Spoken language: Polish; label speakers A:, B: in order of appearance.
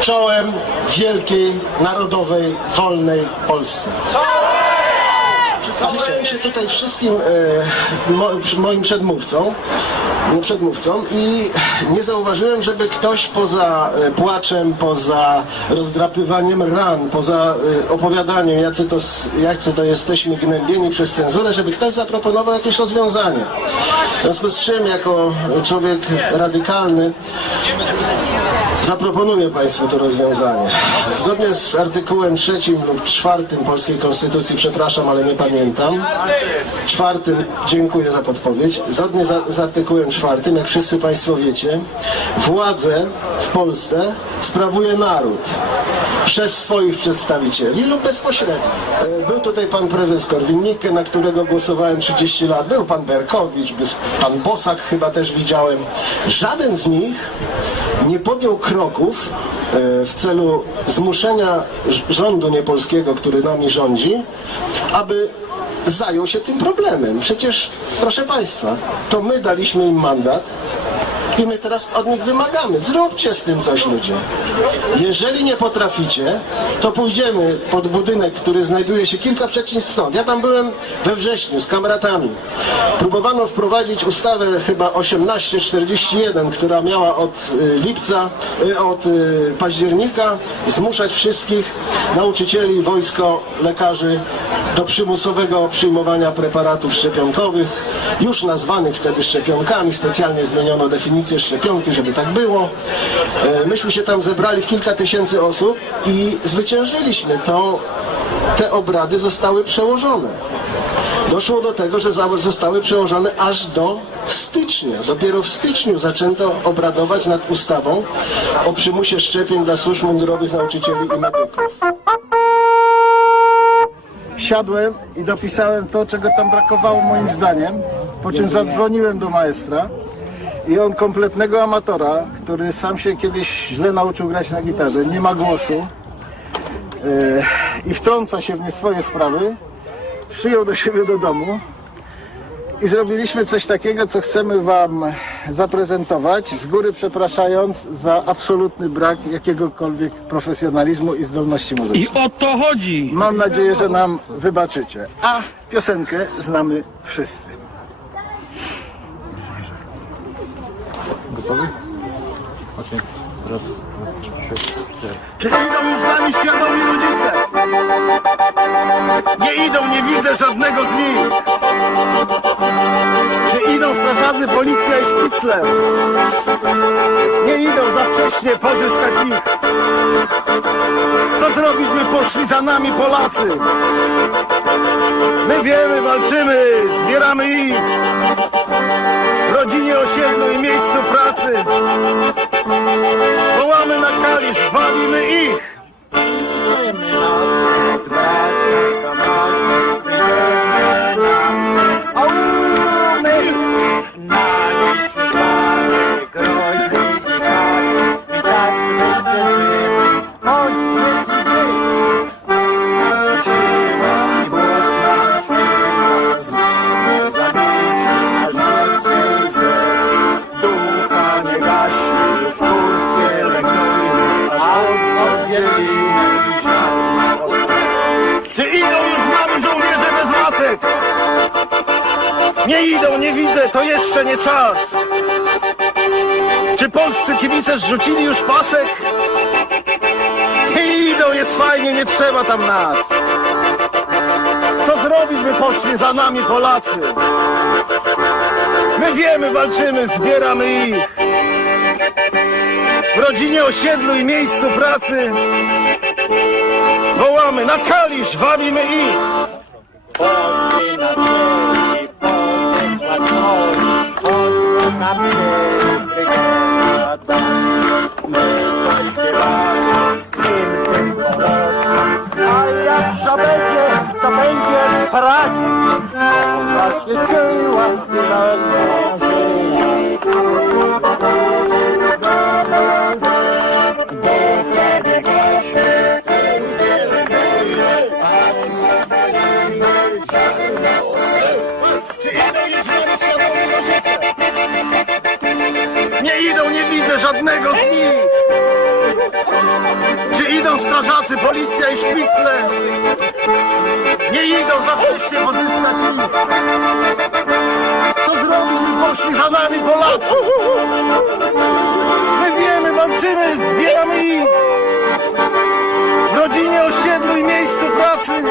A: czołem wielkiej, narodowej, wolnej Polsce. Przyjrzałem się tutaj wszystkim e, mo, moim przedmówcom, przedmówcom i nie zauważyłem, żeby ktoś poza e, płaczem, poza rozdrapywaniem ran, poza e, opowiadaniem, jacy to, jacy to jesteśmy gnębieni przez cenzurę, żeby ktoś zaproponował jakieś rozwiązanie. W związku z czym, jako człowiek radykalny, Zaproponuję Państwu to rozwiązanie. Zgodnie z artykułem trzecim lub czwartym Polskiej Konstytucji, przepraszam, ale nie pamiętam. Czwartym, dziękuję za podpowiedź. Zgodnie za, z artykułem czwartym, jak wszyscy Państwo wiecie, władzę w Polsce sprawuje naród przez swoich przedstawicieli lub bezpośrednio. E, Był tutaj pan prezes Korwin-Mikke, na którego głosowałem 30 lat. Był pan Berkowicz, pan Bosak chyba też widziałem. Żaden z nich nie podjął kroków e, w celu zmuszenia rządu niepolskiego, który nami rządzi, aby zajął się tym problemem. Przecież, proszę Państwa, to my daliśmy im mandat i my teraz od nich wymagamy. Zróbcie z tym coś, ludzie. Jeżeli nie potraficie, to pójdziemy pod budynek, który znajduje się kilka przeciwstw stąd. Ja tam byłem we wrześniu z kamratami. Próbowano wprowadzić ustawę chyba 1841, która miała od y, lipca, y, od y, października zmuszać wszystkich nauczycieli, wojsko, lekarzy do przymusowego przyjmowania preparatów szczepionkowych, już nazwanych wtedy szczepionkami. Specjalnie zmieniono definicję szczepionki, żeby tak było. E, Myśmy się tam zebrali w kilka tysięcy osób i zwyciężyliśmy to. Te obrady zostały przełożone. Doszło do tego, że zostały przełożone aż do stycznia. Dopiero w styczniu zaczęto obradować nad ustawą o przymusie szczepień dla służb mundurowych nauczycieli i medyków. Siadłem i dopisałem to, czego tam brakowało moim zdaniem, po czym zadzwoniłem do maestra i on kompletnego amatora, który sam się kiedyś źle nauczył grać na gitarze, nie ma głosu e, i wtrąca się w nie swoje sprawy, przyjął do siebie do domu i zrobiliśmy coś takiego, co chcemy Wam zaprezentować, z góry przepraszając za absolutny brak jakiegokolwiek profesjonalizmu i zdolności muzycznej.
B: I o to chodzi.
A: Mam nadzieję, że nam wybaczycie. A piosenkę znamy wszyscy. Gotowy? Czy idą już z nami świadomi rodzice? Nie idą, nie widzę żadnego z nich. Czy idą strażacy, policja i szpicler? Nie idą, za wcześnie pozyskać ich. Co zrobić, by poszli za nami Polacy? My wiemy, walczymy, zbieramy ich. W rodzinie, osiedlu i miejscu pracy. Wołamy
C: Nie
A: idą, nie widzę, to jeszcze nie czas. Czy polscy kibice zrzucili już pasek? Nie idą, jest fajnie, nie trzeba tam nas. Co zrobić, by poszli za nami Polacy? My wiemy, walczymy, zbieramy ich. W rodzinie, osiedlu i miejscu pracy wołamy na kalisz, wabimy ich.
C: Chodźmy na in po tym
A: chłodnoli, in na dzieli. Żadnego z nich. idą strażacy, policja i szpicle. Nie idą za wcześnie pozyskać ich. Co zrobić, by poszli za nami Polacy? My wiemy, walczymy, zbieramy ich. W rodzinie, osiedlu i miejscu pracy.